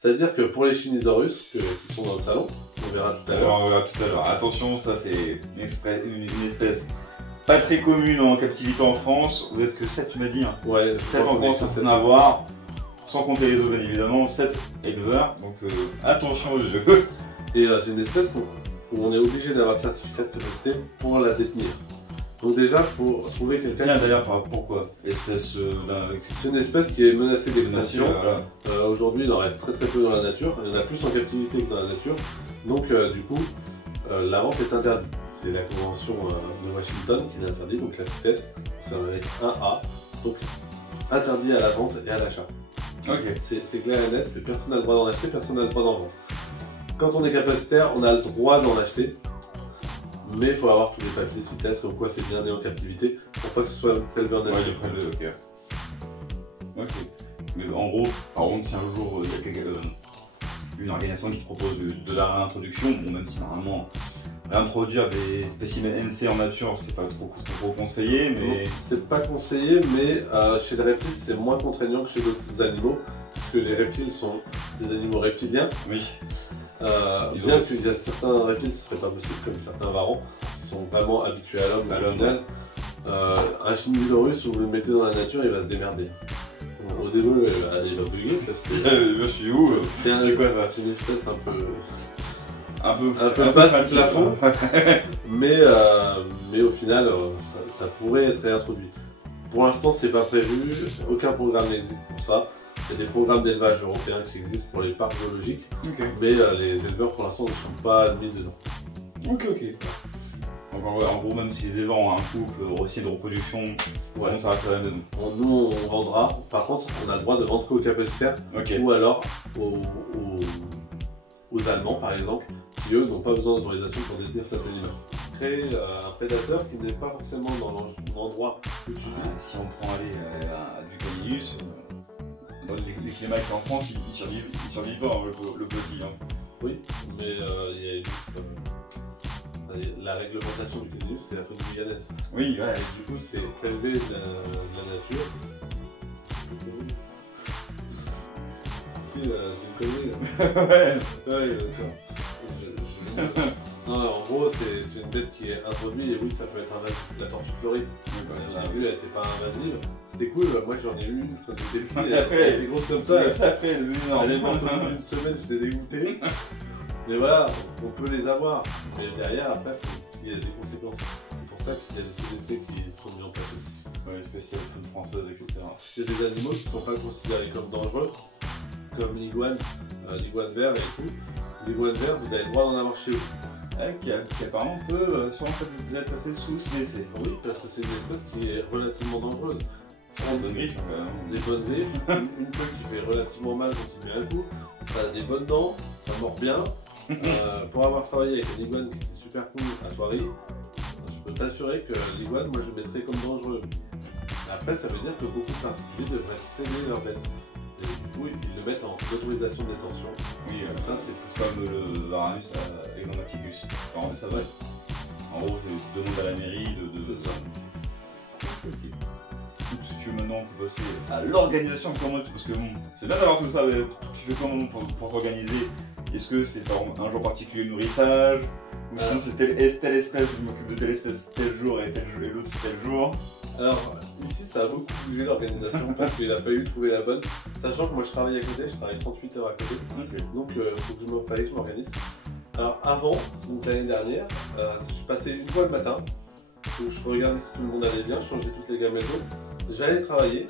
C'est-à-dire que pour les Chinosaurus qui sont dans le salon, on verra tout à l'heure. Alors, on verra tout à l'heure. Attention, ça c'est une espèce pas très commune en captivité en France. Vous êtes que 7, tu m'as dit. Hein. Ouais, 7 en France, ça n'a à voir. Sans compter les autres, bien évidemment. 7 éleveurs. Donc attention aux jeux. Et c'est une espèce où on est obligé d'avoir le certificat de capacité pour la détenir. Donc déjà, il faut trouver quelqu'un... Tiens, d'ailleurs, pourquoi l'espèce C'est une espèce qui est menacée d'extinction. voilà. Aujourd'hui, il en reste très peu dans la nature. Il y en a plus en captivité que dans la nature. Donc du coup, la vente est interdite. C'est la convention de Washington qui l'interdit, donc la CITES, c'est avec un A. Donc interdit à la vente et à l'achat. Ok. C'est clair et net, personne n'a le droit d'en acheter, personne n'a le droit d'en vendre. Quand on est capacitaire, on a le droit d'en acheter. Mais il faut avoir tous les papiers CITES, comme quoi c'est bien né en captivité, pour pas que ce soit prélevé en nature. Ouais, prélevé, ok. Ok. Mais en gros, par contre, si un jour il y a une organisation qui propose de la réintroduction, bon, même si normalement réintroduire des spécimens NC en nature, c'est pas trop conseillé, mais... C'est pas conseillé, mais chez les reptiles, c'est moins contraignant que chez d'autres animaux, parce que les reptiles sont des animaux reptiliens. Oui. Bien qu'il y a certains reptiles, ce serait pas possible, comme certains varans, qui sont vraiment habitués à l'homme. Au final, un Chinosaurus, où vous le mettez dans la nature, il va se démerder. Au début, il va bugger parce que... Je suis où? C'est quoi ça? C'est une espèce un peu basse plafond, mais au final, ça pourrait être réintroduit. Pour l'instant, c'est pas prévu, aucun programme n'existe pour ça. Il y a des programmes d'élevage européens qui existent pour les parcs zoologiques, mais les éleveurs pour l'instant ne sont pas admis dedans. Ok. Donc en gros, même si les éleveurs ont un couple aussi de reproduction, ouais, ça reste quand même de nous. Nous, on vendra. Par contre, on a le droit de vendre qu'aux capacitaires, ou alors aux Allemands, par exemple, qui eux n'ont pas besoin d'autorisation pour détenir cet animal. Créer un prédateur qui n'est pas forcément dans l'endroit où tu vis. Si on prend du caninus, les climats en France, ils survivent pas, le petit. Hein. Oui, mais il y a la réglementation du caninus, c'est la faune guyanaise. Oui, ouais. Et du coup, c'est prélevé de la nature. Si, c'est une connerie là. Ouais, d'accord. Non, en gros, c'est une bête qui est introduite et oui, ça peut être la tortue floride. Au début, elle n'était pas invasive. C'était cool, moi j'en ai eu une quand j'étais petit, elle était grosse comme ça. Elle est morte au bout d'une semaine, j'étais dégoûté. Mais voilà, on peut les avoir. Mais derrière, après, il y a des conséquences. C'est pour ça qu'il y a des CDC qui sont mis en place aussi. Ouais, spéciales faune française, etc. Il y a des animaux qui ne sont pas considérés comme dangereux, comme l'iguane, l'iguane vert et tout. L'iguane vert, vous avez le droit d'en avoir chez vous. Qui apparemment peut sûrement être passé sous CDC. Oui, parce que c'est une espèce qui est relativement dangereuse. C'est des bonnes griffes, des bonnes griffes, une queue qui fait relativement mal quand il met un coup, ça a des bonnes dents, ça mord bien. Pour avoir travaillé avec une iguane qui était super cool à Soirée, je peux t'assurer que l'iguane, moi je le mettrais comme dangereux. Après, ça veut dire que beaucoup de particuliers devraient céder leur bête. Et du coup, ils le mettent en autorisation de détention. Oui, ça c'est comme le Varanus exomaticus. Enfin, ça va. En gros, c'est demande à la mairie de ça. Okay. Donc, si tu veux maintenant passer à l'organisation, comment parce que bon, c'est bien d'avoir tout ça, mais tu fais comment pour t'organiser? Est-ce que c'est un jour particulier de nourrissage? Ou sinon c'est telle espèce, je m'occupe de telle espèce tel jour et l'autre tel jour? Alors, ici ça a beaucoup bougé l'organisation parce qu'il a fallu trouver la bonne. Sachant que moi je travaille à côté, je travaille 38 heures à côté. Donc faut que je m'organise. Alors avant, donc l'année dernière, je passais une fois le matin. Donc je regardais si tout le monde allait bien, je changeais toutes les gamelles d'eau. J'allais travailler,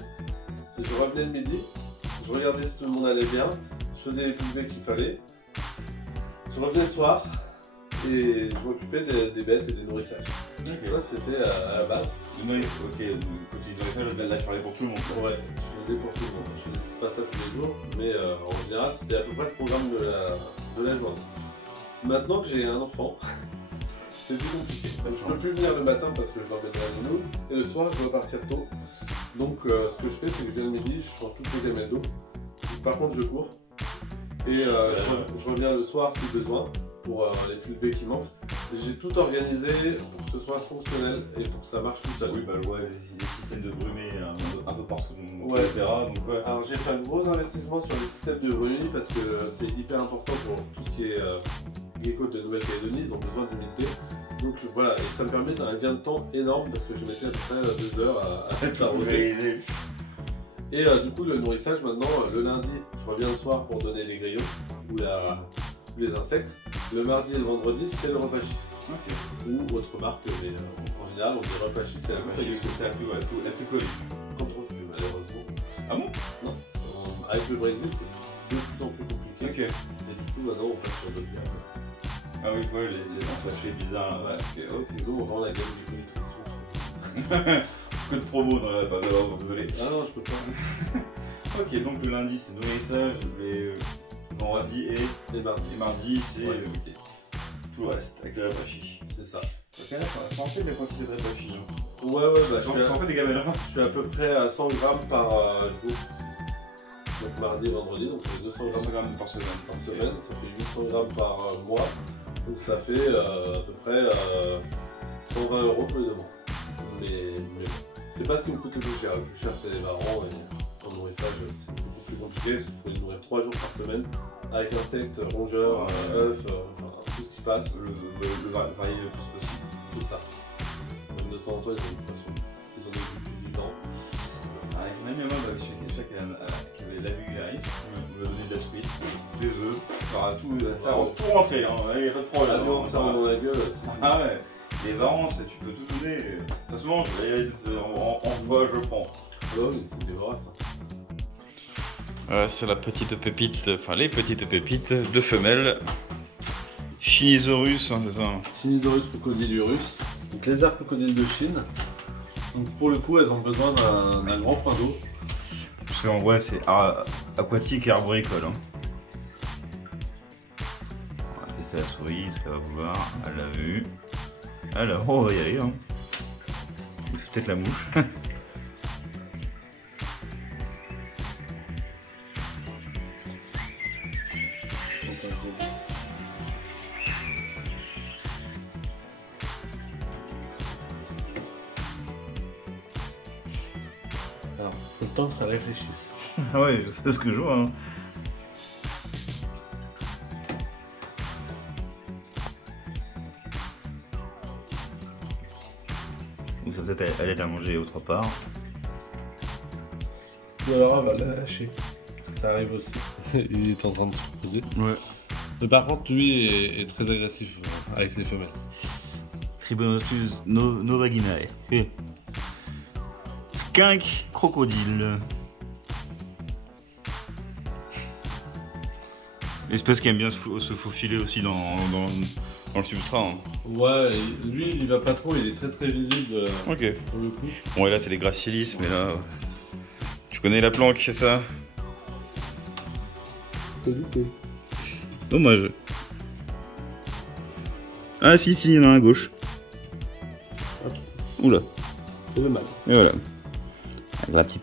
je revenais le midi, je regardais si tout le monde allait bien, je faisais les PV qu'il fallait. Je revenais le soir et je m'occupais des bêtes et des nourrissages. Ça c'était à la base. Ok, le petit nourrissage, là tu parlais pour tout le monde. Ouais, je faisais pour tout le monde. Je faisais pas ça tous les jours, mais en général c'était à peu près le programme de la journée. Maintenant que j'ai un enfant, c'est plus compliqué. Je peux plus venir le matin parce que je l'emmène à la nounou, et le soir je dois partir tôt. Donc ce que je fais, c'est que je viens le midi, je change toutes les gamelles d'eau. Par contre je cours. Et je reviens le soir si besoin pour les PV qui manquent. j'ai tout organisé pour que ce soit fonctionnel et pour que ça marche tout seul. Oui, bah ouais, les systèmes de brumés un peu partout, Ouais. etc. Donc, ouais. Alors j'ai fait un gros investissement sur les systèmes de brumés parce que c'est hyper important pour tout ce qui est gecko de Nouvelle-Calédonie, ils ont besoin d'humidité. Donc voilà, et ça me permet d'un gain de temps énorme parce que je mettais à peu près 2 heures à être arrosé. Et du coup, le nourrissage maintenant, le lundi, je reviens le soir pour donner les grillons ou les insectes. Le mardi et le vendredi, c'est le repas chic. Okay. Ou autre marque, mais en général, on dit repas chic, c'est la plus parce que c'est la plus connue. Qu'on trouve plus, malheureusement. Ah bon? Non. Avec le Brexit, c'est de plus en plus compliqué. Okay. Et du coup, maintenant, on passe sur d'autres gammes. Ah oui, ouais, les sachets bizarres. Ouais, ok, nous, on vend la gamme du nutrition. Que de promo dans la d'abord, désolé. Ah non, je peux pas. Ok, donc le lundi, c'est nourrissage, les vendredis et mardi, c'est okay. Tout le reste, avec les repas chic. C'est ça. Ok, ça en fait des quantités de repas chic. Ouais, bah ça en fait des gamelles. Je suis à peu près à 100 grammes par jour. Donc mardi et vendredi, donc 200 grammes par semaine. Ça fait 800 grammes par mois. Donc ça fait à peu près 120 € tous les 2 mois. Mais c'est pas ce qui me coûte le plus cher. Le plus cher, c'est les marrons et en nourrissage, c'est beaucoup plus compliqué parce qu'il faut les nourrir 3 jours par semaine avec insectes, rongeurs, œufs, tout ce qui passe. Le varier le plus possible. C'est ça. Même de temps en temps, ils ont une poisson. Ils ont des buts vivants. Avec mon ami, moi, chez quelqu'un qui avait la vulgarise, on me donnait de la truite, des œufs, tout, ça, tout rentrer, il n'y a pas de problème. Ça rentre dans la gueule. Ah ouais. Les varences, tu peux tout donner, ça se mange, en voie je prends. Ah oui, c'est dégueulasse. C'est la petite pépite, enfin les petites pépites de femelles. Chinisaurus, hein, c'est ça? Chinisaurus crocodilurus, donc les lézard crocodile de Chine. Donc pour le coup, elles ont besoin d'un grand point d'eau. Parce qu'en vrai, c'est aquatique et arboricole. Hein. On va tester la souris, ce qu'elle va vouloir. Elle l'a vu. Alors, on va y aller. Hein. C'est peut-être la mouche. Alors, faut le temps que ça réfléchisse. Ah ouais, je sais ce que je vois. Hein. Ou ça peut-être elle est à manger autre part. Ou alors elle va la lâcher. Ça arrive aussi. Il est en train de se reposer. Ouais. Mais par contre, lui est très agressif avec les femelles. Tribonotus novaginae. Skink crocodile. L'espèce qui aime bien se faufiler aussi dans le substrat. Hein. Ouais, lui il va pas trop, il est très visible ok. Pour le coup. Bon et là c'est les gracilis, mais là... Tu connais la planque, c'est ça? Dommage. Ah si, il y en a un à gauche. Oula. C'est le mal. Et voilà. Avec la petite